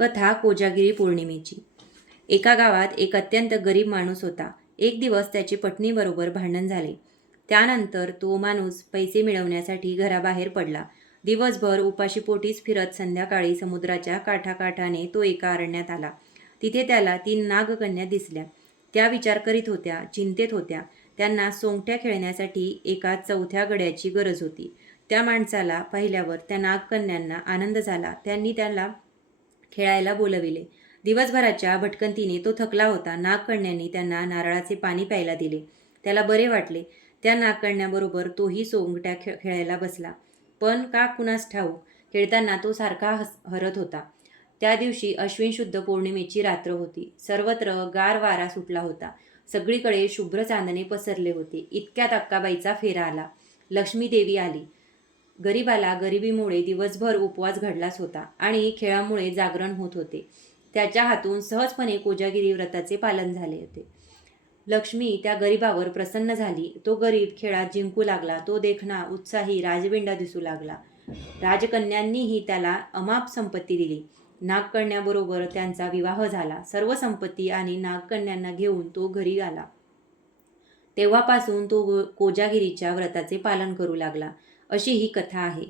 कथा कोजागिरी पौर्णिमेची. एका गावात एक अत्यंत गरीब माणूस होता. एक दिवस त्याची पत्नीबरोबर भांडण झाले. त्यानंतर तो माणूस पैसे मिळवण्यासाठी घराबाहेर पडला. दिवसभर उपाशीपोटीच फिरत संध्याकाळी समुद्राच्या काठाकाठाने तो एका अरण्यात आला. तिथे त्याला तीन नागकन्या दिसल्या. त्या विचार करीत होत्या चिंतेत होत्या. त्यांना सोंगट्या खेळण्यासाठी एका चौथ्या गड्याची गरज होती. त्या माणसाला पाहिल्यावर त्या नागकन्यांना आनंद झाला. त्यांनी त्याला खेळायला बोलविले. दिवसभराच्या भटकंतीने तो थकला होता. नागकण्यांनी त्यांना नारळाचे पाणी प्यायला दिले. त्याला बरे वाटले. त्या नागकन्याबरोबर तोही सोंगट्या खेळ खेळायला बसला. पण का कुणास ठाऊक खेळताना तो सारखा हस हरत होता. त्या दिवशी अश्विन शुद्ध पौर्णिमेची रात्र होती. सर्वत्र गार वारा सुटला होता. सगळीकडे शुभ्र चांदणे पसरले होते. इतक्यात अक्काबाईचा फेरा आला. लक्ष्मी देवी आली. गरिबाला गरिबीमुळे दिवसभर उपवास घडलाच होता आणि खेळामुळे जागरण होत होते. त्याच्या हातून सहजपणे कोजागिरी व्रताचे पालन झाले होते. लक्ष्मी त्या गरिबावर प्रसन्न झाली. तो गरीब खेळात जिंकू लागला. तो देखणा उत्साही राजविंडा दिसू लागला. राजकन्यांनीही त्याला अमाप संपत्ती दिली. नागकन्याबरोबर त्यांचा विवाह झाला. सर्व संपत्ती आणि नागकन्यांना घेऊन तो घरी आला. तेव्हापासून तो कोजागिरीच्या व्रताचे पालन करू लागला. अशी ही कथा आहे.